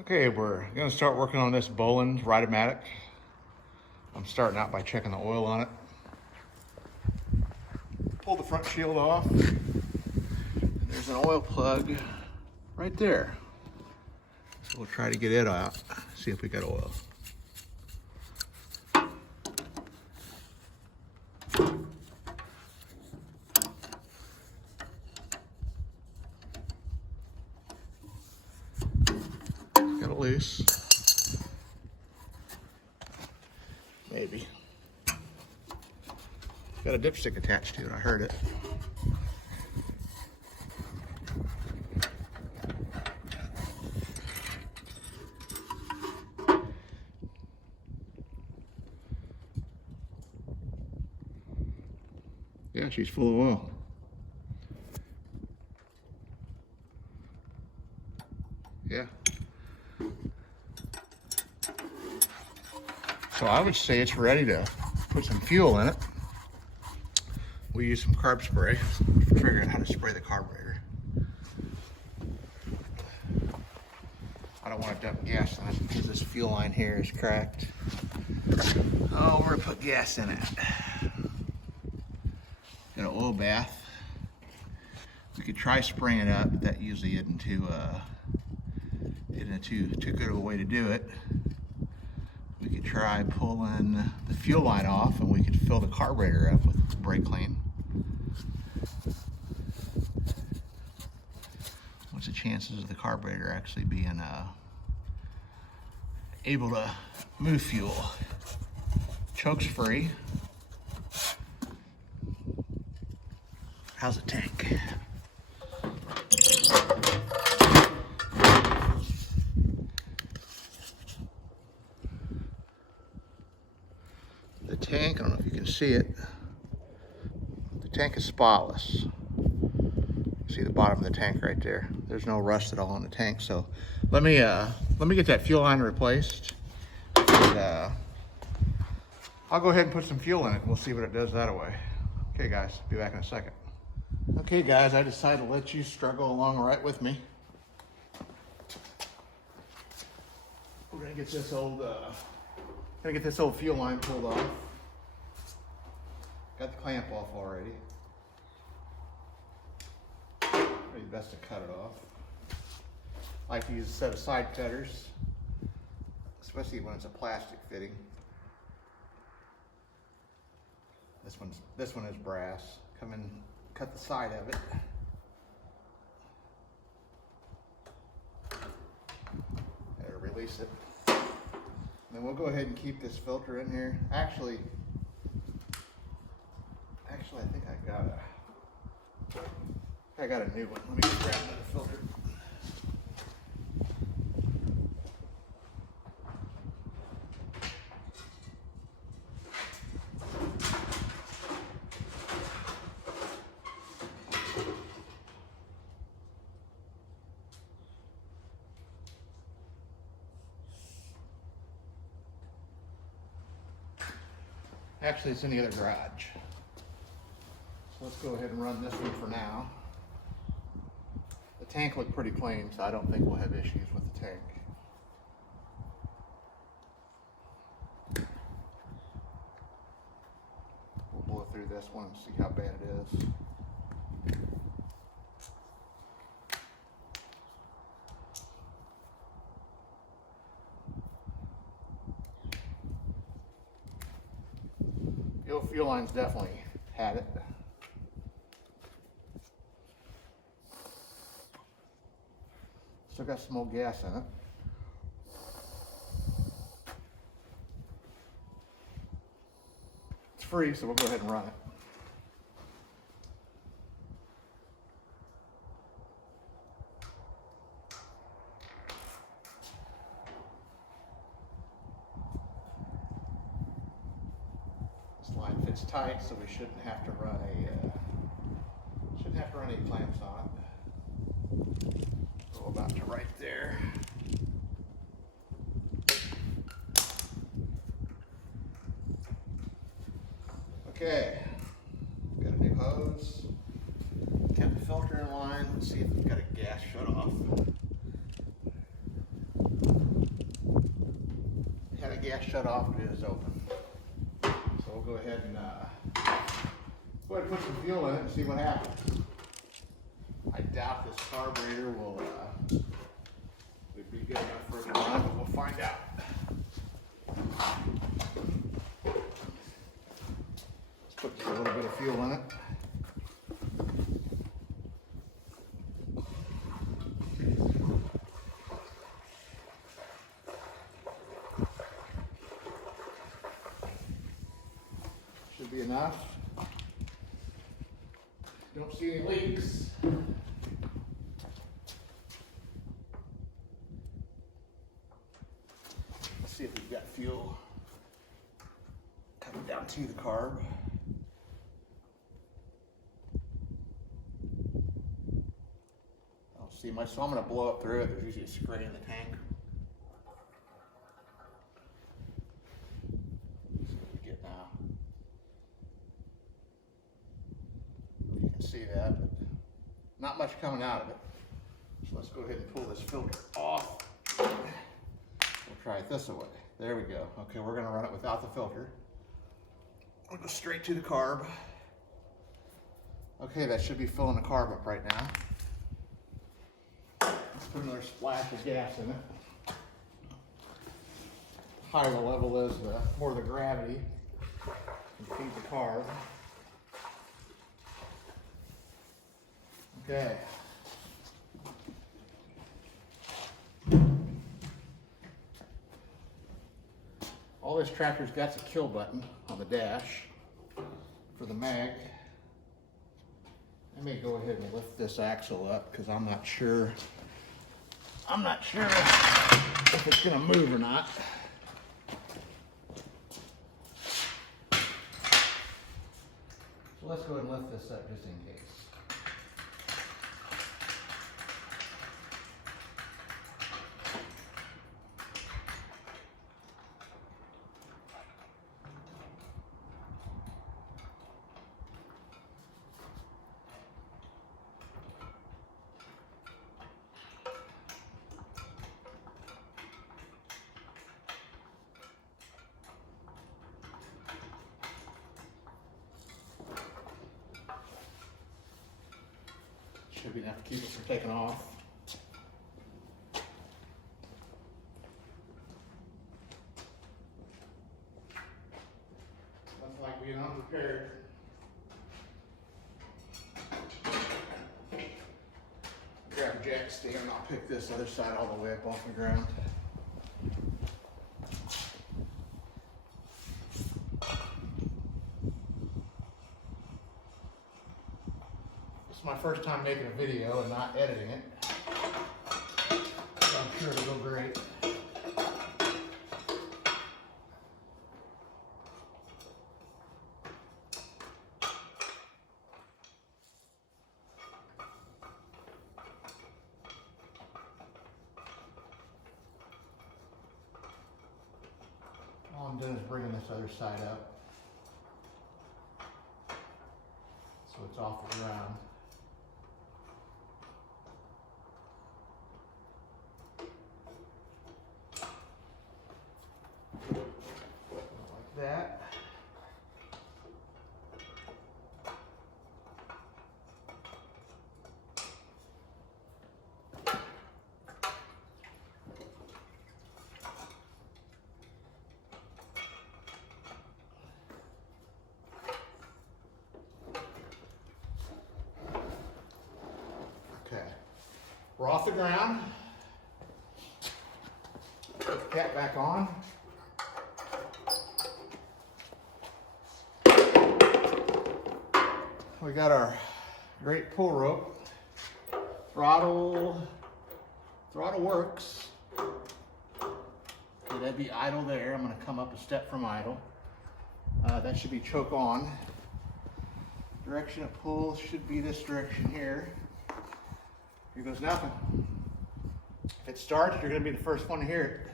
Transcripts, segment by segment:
Okay, we're gonna start working on this Bolens Ride-A-Matic. I'm starting out by checking the oil on it. Pull the front shield off. There's an oil plug right there. So we'll try to get it out, see if we got oil. Got it loose. Maybe. Got a dipstick attached to it, I heard it. Yeah, she's full of oil. Yeah. So I would say it's ready to put some fuel in it. We use some carb spray. Figure out how to spray the carburetor. I don't want to dump gas on it because this fuel line here is cracked. Oh, we're gonna put gas in it. Got an oil bath. We could try spraying it up, but that usually isn't too good of a way to do it. We could try pulling the fuel line off and we could fill the carburetor up with brake clean. What's the chances of the carburetor actually being able to move fuel? Choke's free. How's the tank? The tank, I don't know if you can see it. The tank is spotless. See the bottom of the tank right there. There's no rust at all in the tank. So let me get that fuel line replaced. And, I'll go ahead and put some fuel in it. We'll see what it does that way. Okay, guys, be back in a second. Okay, guys, I decided to let you struggle along right with me. We're gonna get this old fuel line pulled off. Got the clamp off already. Probably best to cut it off. I like to use a set of side cutters, especially when it's a plastic fitting. This one is brass. Come in, cut the side of it. There, release it. And then we'll go ahead and keep this filter in here. Actually, I think I got a new one. Let me just grab another filter. Actually, it's in the other garage. So let's go ahead and run this one for now. The tank looked pretty clean, so I don't think we'll have issues with the tank. We'll blow through this one and see how bad it is. The old fuel line's definitely had it. Still got some old gas in it. It's free, so we'll go ahead and run it. This line fits tight, so we shouldn't have to run any clamps on it. Go about to right there. Okay, got a new hose. Kept the filter in line. Let's see if we've got a gas shut off. And the gas shut off, it is open. So we'll go ahead and put some fuel in it and see what happens. I doubt this carburetor will be good enough for it to run, but we'll find out. Let's put just a little bit of fuel in it. Should be enough. Don't see any leaks. Let's see if we've got fuel coming down to the carb. I don't see much, so I'm going to blow it through it. There's usually a spray in the tank. Let's see what we get now. You can see that, but not much coming out of it. So let's go ahead and pull this filter off. We'll try it this way. There we go. Okay, we're gonna run it without the filter. We'll go straight to the carb. Okay, that should be filling the carb up right now. Let's put another splash of gas in it. The higher the level is, the more the gravity can feed the carb. Okay. All this tractor's got is a kill button on the dash for the mag. I may go ahead and lift this axle up because I'm not sure if it's gonna move or not. So let's go ahead and lift this up just in case. Should be enough to keep it from taking off. Nothing like being unprepared. Grab a jack stand and I'll pick this other side all the way up off the ground. It's my first time making a video and not editing it, so I'm sure it'll go great. All I'm doing is bringing this other side up so it's off the ground. Like that. Okay, we're off the ground. Put the cap back on. We got our great pull rope. Throttle works. Okay, that'd be idle there. I'm gonna come up a step from idle. That should be choke on. Direction of pull should be this direction here. Here goes nothing. If it starts, you're going to be the first one to hear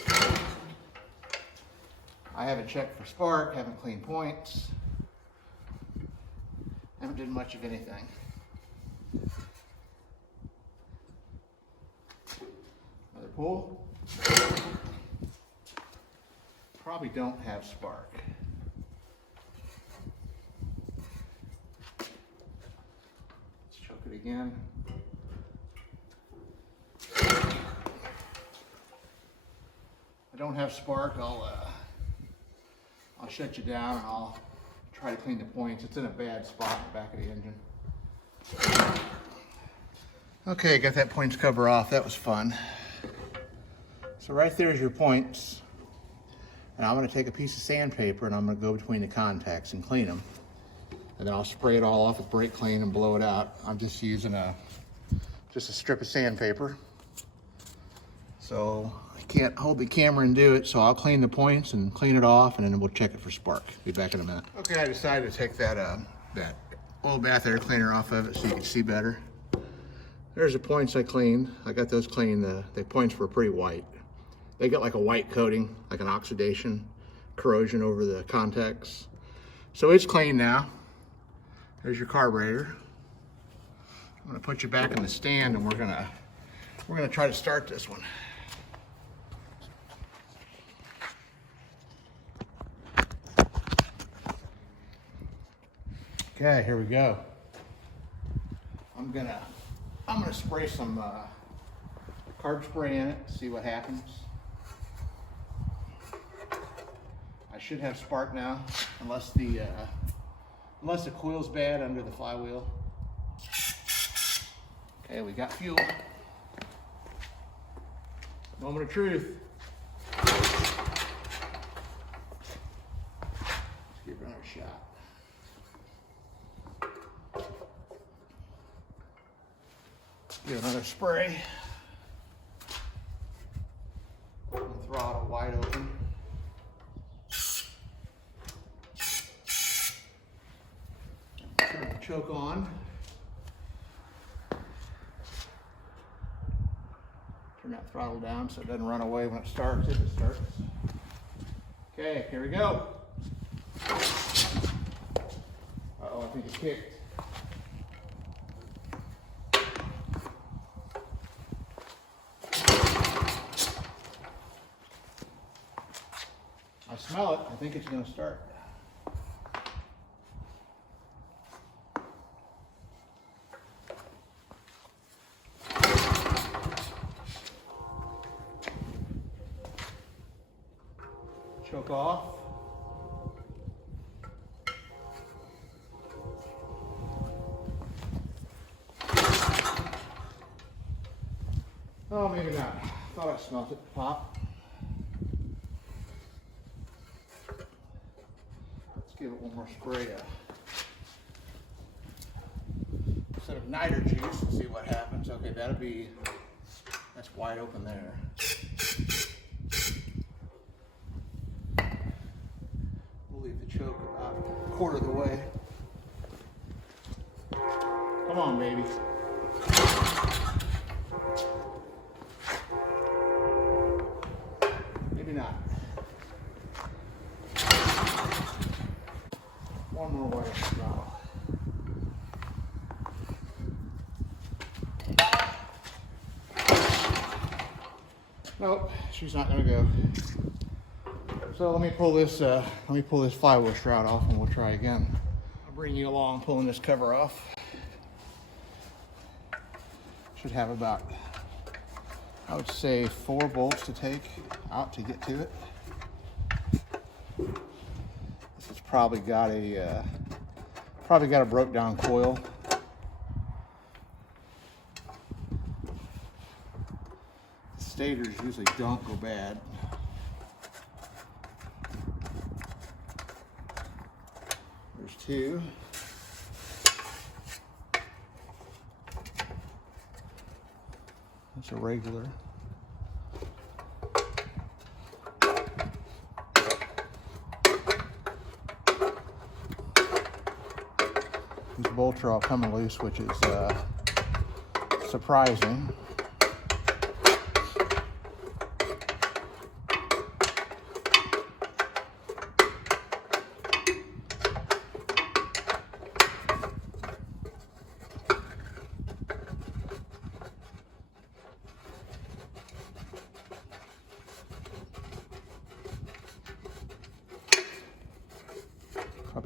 it. I haven't checked for spark, haven't cleaned points, haven't done much of anything. Another pull. probably don't have spark. Let's choke it again. I don't have spark. I'll shut you down and I'll try to clean the points. It's in a bad spot in the back of the engine. Okay, got that points cover off. That was fun. So right there's your points. And I'm gonna take a piece of sandpaper and I'm gonna go between the contacts and clean them. And then I'll spray it all off with brake clean and blow it out. I'm just using just a strip of sandpaper. So I can't hold the camera and do it, so I'll clean the points and clean it off, and then we'll check it for spark. Be back in a minute. Okay, I decided to take that oil bath air cleaner off of it so you can see better. There's the points I cleaned. I got those clean. The points were pretty white. They got like a white coating, like an oxidation, corrosion over the contacts. So it's clean now. There's your carburetor. I'm gonna put you back in the stand and we're gonna try to start this one. Okay, here we go. I'm gonna spray some carb spray in it, see what happens. I should have spark now, unless the coil's bad under the flywheel. Okay, we got fuel. Moment of truth. Let's give it another shot. Give another spray. Throttle wide open. Turn the choke on. Turn that throttle down so it doesn't run away when it starts, if it starts. Okay, here we go. Uh-oh, I think it kicked. I smell it. I think it's going to start. Choke off. Oh, maybe not. Thought I smelled it pop. Let's give it one more spray. Instead of niter juice and see what happens. Okay, that's wide open there. We'll leave the choke about a quarter of the way. Come on, baby. Maybe not. One more wire throttle. Nope, she's not gonna go. So let me pull this flywheel shroud off and we'll try again. I'll bring you along pulling this cover off. Should have about, I would say, 4 bolts to take out to get to it. This has probably got a broke down coil. The stators usually don't go bad. There's 2. That's a regular. These bolts are all coming loose, which is surprising.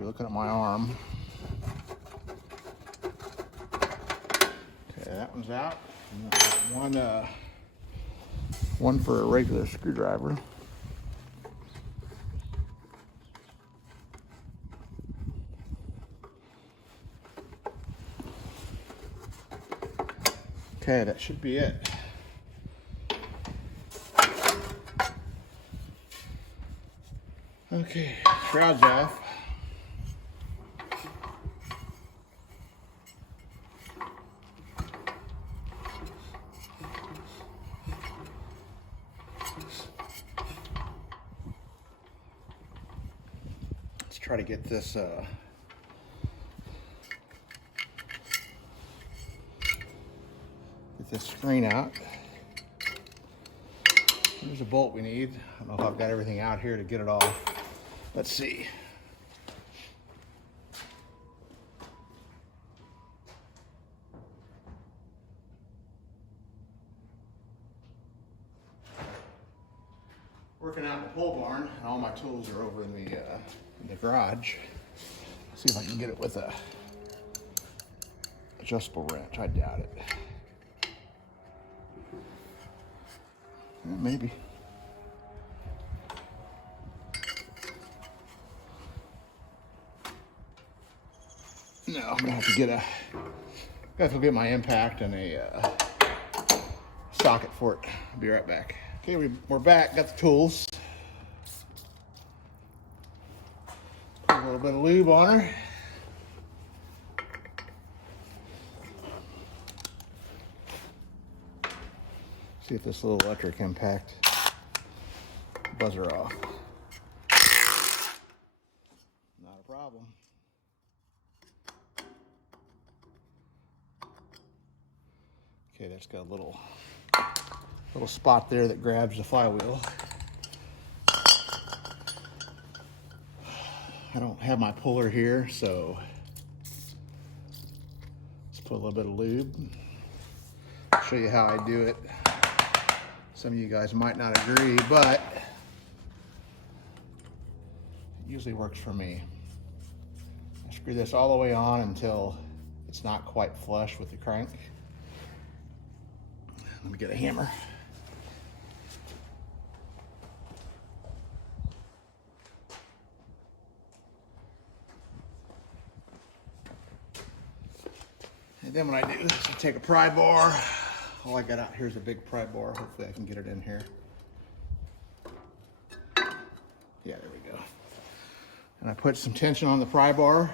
be looking at my arm. Okay, that one's out. And one for a regular screwdriver. Okay, that should be it. Okay, shroud's off. Let's try to get this screen out. There's a bolt we need. I don't know if I've got everything out here to get it off. Let's see. Working out in the pole barn, and all my tools are over in the garage. Let's see if I can get it with a adjustable wrench. I doubt it. Yeah, maybe. No, I'm gonna have to get my impact and a socket for it. I'll be right back. Okay, we're back. Got the tools. Put a little bit of lube on her. See if this little electric impact buzzer off. Not a problem. Okay, that's got a little spot there that grabs the flywheel. I don't have my puller here, so let's put a little bit of lube. I'll show you how I do it. Some of you guys might not agree, but it usually works for me. I screw this all the way on until it's not quite flush with the crank. Let me get a hammer. And then what I do is I take a pry bar. All I got out here is a big pry bar. Hopefully I can get it in here. Yeah, there we go. And I put some tension on the pry bar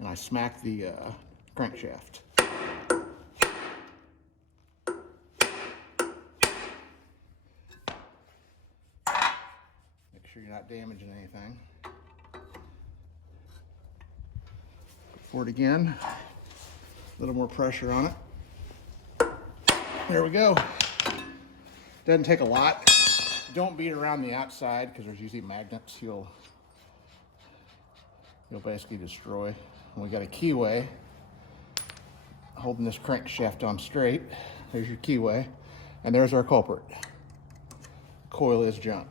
and I smack the crankshaft. Make sure you're not damaging anything. For it again. A little more pressure on it. There we go. Doesn't take a lot. Don't beat around the outside because there's usually magnets you'll basically destroy. And we got a keyway holding this crankshaft on straight. There's your keyway, and there's our culprit. Coil is junk,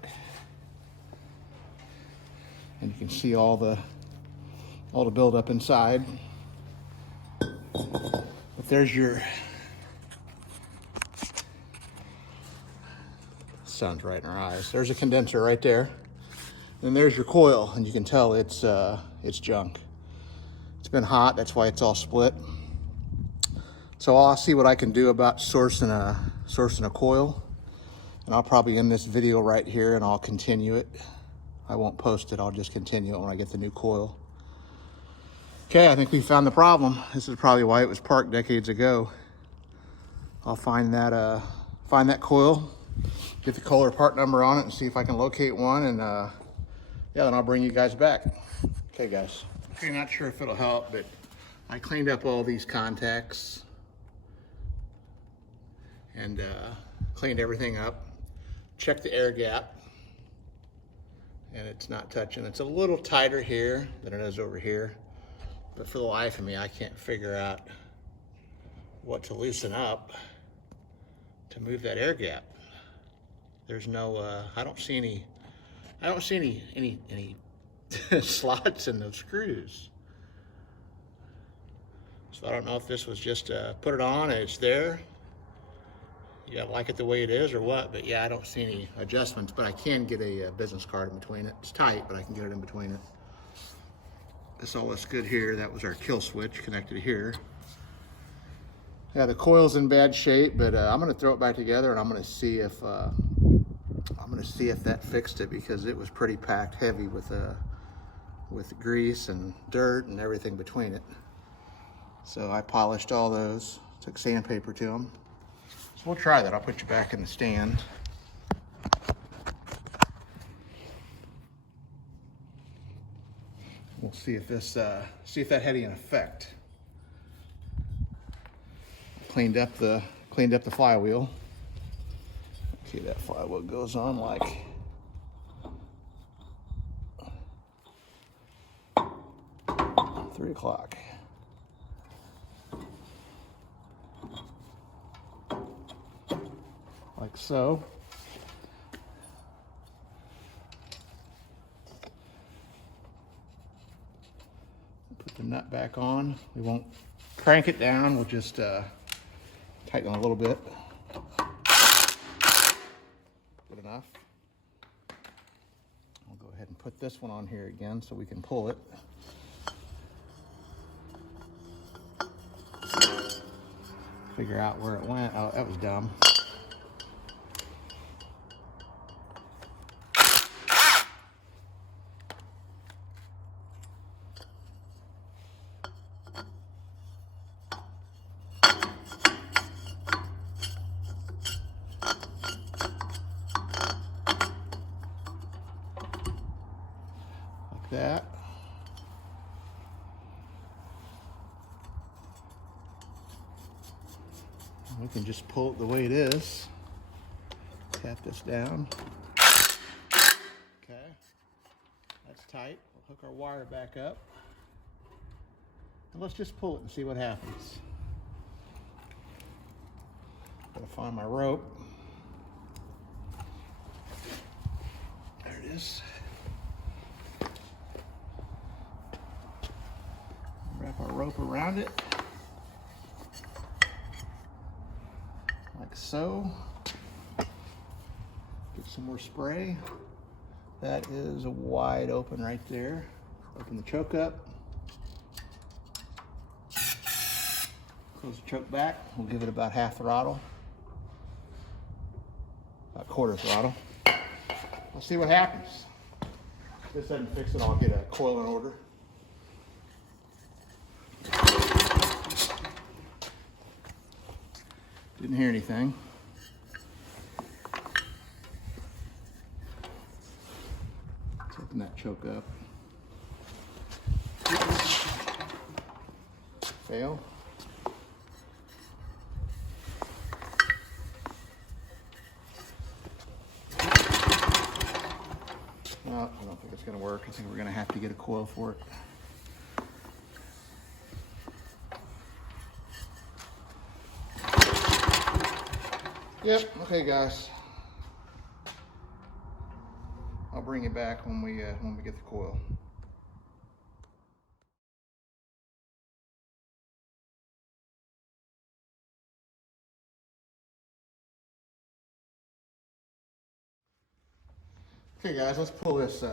and you can see all the buildup inside. But there's your sun's right in our eyes. There's a condenser right there. And there's your coil, and you can tell it's junk. It's been hot, that's why it's all split. So I'll see what I can do about sourcing a coil. And I'll probably end this video right here and I'll continue it. I won't post it, I'll just continue it when I get the new coil. Okay, I think we found the problem. This is probably why it was parked decades ago. I'll find that coil, get the Kohler part number on it and see if I can locate one, and yeah, then I'll bring you guys back. Okay, guys. Okay, not sure if it'll help, but I cleaned up all these contacts and cleaned everything up. Checked the air gap, and it's not touching. It's a little tighter here than it is over here, but for the life of me, I can't figure out what to loosen up to move that air gap. There's no, I don't see any slots and the screws. So I don't know if this was just put it on and it's there. You gotta like it the way it is or what, but yeah, I don't see any adjustments, but I can get a business card in between it. It's tight, but I can get it in between it. This all looks good here. That was our kill switch connected here. Yeah, the coil's in bad shape, but I'm gonna throw it back together and I'm gonna see if that fixed it, because it was pretty packed heavy with grease and dirt and everything between it. So I polished all those, took sandpaper to them. So we'll try that. I'll put you back in the stand. We'll see if this, see if that had any effect. Cleaned up the flywheel. Okay, that flywheel goes on like 3 o'clock. Like so. Put the nut back on. We won't crank it down, we'll just tighten a little bit. Good enough. I'll go ahead and put this one on here again so we can pull it. Figure out where it went. Oh, that was dumb. That. We can just pull it the way it is. Tap this down. Okay, that's tight. We'll hook our wire back up. And let's just pull it and see what happens. Gotta find my rope. There it is. Wrap our rope around it, like so. Get some more spray. That is wide open right there. Open the choke up. Close the choke back. We'll give it about half throttle, about quarter throttle. Let's see what happens. If this doesn't fix it, I'll get a coil in order. Didn't hear anything. Let's open that choke up. Fail. No, I don't think it's going to work. I think we're going to have to get a coil for it. Yep, okay guys. I'll bring you back when we get the coil. Okay guys, let's pull this,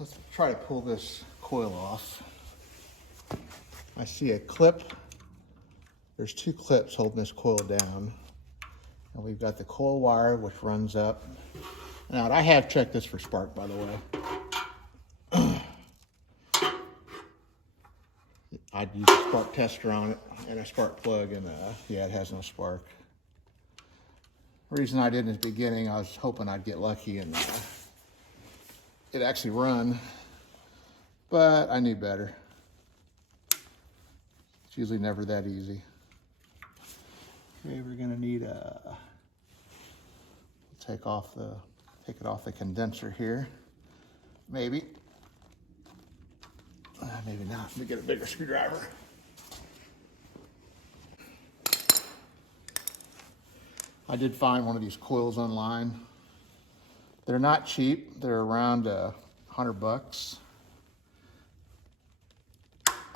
let's try to pull this coil off. I see a clip. There's 2 clips holding this coil down. And we've got the coil wire which runs up. Now I have checked this for spark, by the way. I'd use a spark tester on it and a spark plug, and yeah, it has no spark. The reason I did in the beginning, I was hoping I'd get lucky and it actually run, but I knew better. It's usually never that easy. Okay, we're gonna need take it off the condenser here. Maybe. Maybe not. Let me get a bigger screwdriver. I did find one of these coils online. They're not cheap. They're around $100.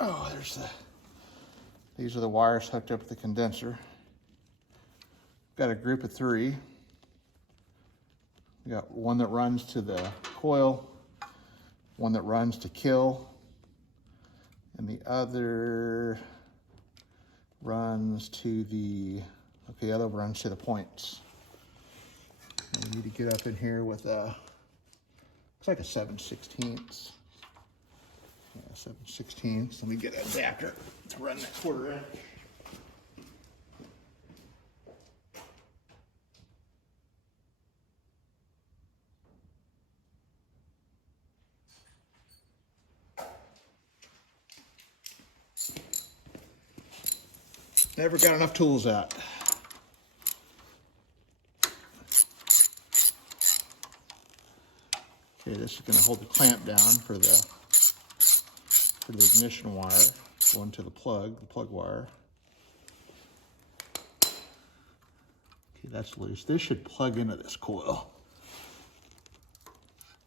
Oh, these are the wires hooked up to the condenser. Got a group of 3. We got one that runs to the coil, one that runs to kill, and the other runs to the other runs to the points. And we need to get up in here with looks like a 7/16. Yeah, 7/16. Let me get an adapter to run that 1/4 inch. Never got enough tools out. Okay, this is going to hold the clamp down for the ignition wire going to the plug wire. Okay, that's loose. This should plug into this coil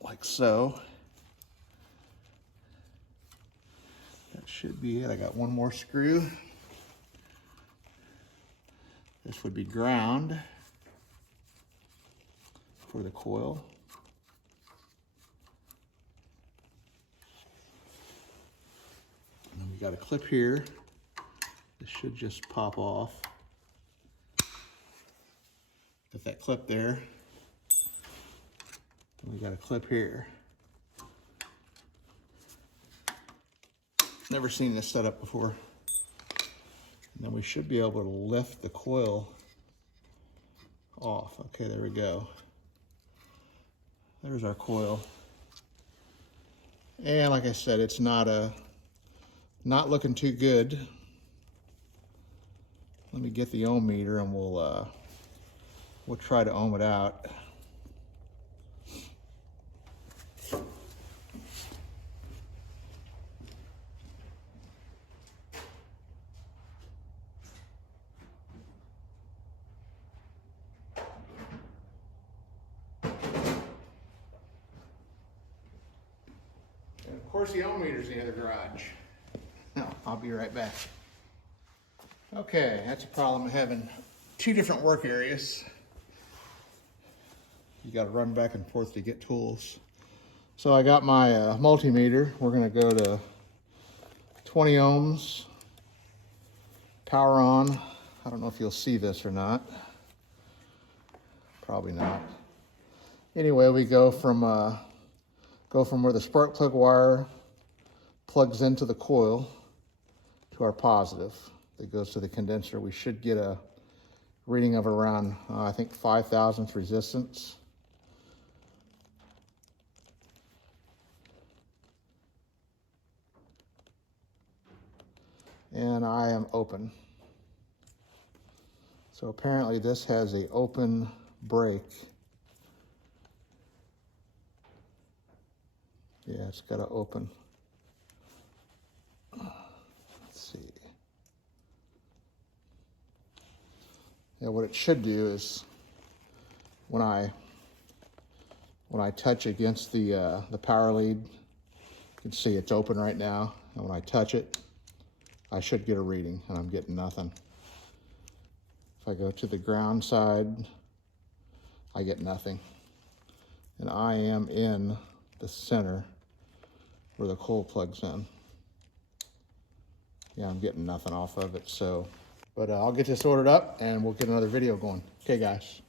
like so. That should be it. I got one more screw. This would be ground for the coil. And then we got a clip here. This should just pop off. Got that clip there. And we got a clip here. Never seen this setup before. And then we should be able to lift the coil off. Okay, there we go. There's our coil. And like I said, it's not looking too good. Let me get the ohm meter and we'll try to ohm it out. Of course, the ohm meter's in the other garage. No, I'll be right back. Okay, that's a problem of having 2 different work areas. You got to run back and forth to get tools. So I got my multimeter. We're going to go to 20 ohms, power on. I don't know if you'll see this or not. Probably not. Anyway, we go from where the spark plug wire plugs into the coil to our positive that goes to the condenser. We should get a reading of around, I think 5 thousandths resistance. And I am open. So apparently this has an open break. Yeah, it's got to open. Let's see. Yeah, what it should do is when I touch against the power lead, you can see it's open right now. And when I touch it, I should get a reading, and I'm getting nothing. If I go to the ground side, I get nothing. And I am in the center where the coil plugs in. Yeah, I'm getting nothing off of it, so. But I'll get this ordered up and we'll get another video going. Okay, guys.